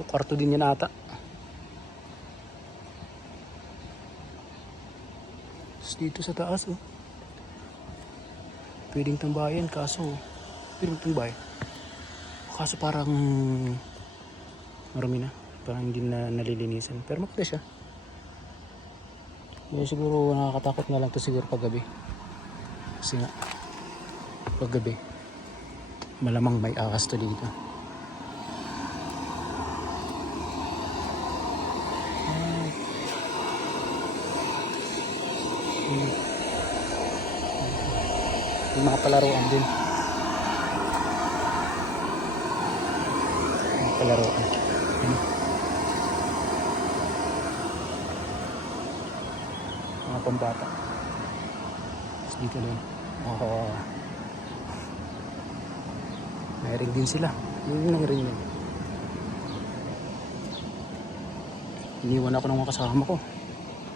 Ito, kwarto din yan ata. Tapos dito sa taas, oh. Pwedeng tambayan, kaso pwedeng tambayan. Kaso parang marami na. Parang hindi na nalilinisan. Pero maganda siya. Kaya siguro nakakatakot na lang to siguro paggabi. Kasi nga, paggabi, malamang may ahas to dito. May mga palaruan din. Mga palaruan. Mga pambata. Tapos dito din. May ring din sila. Yun ang ring yun. Iniwan ako ng mga kasama ko.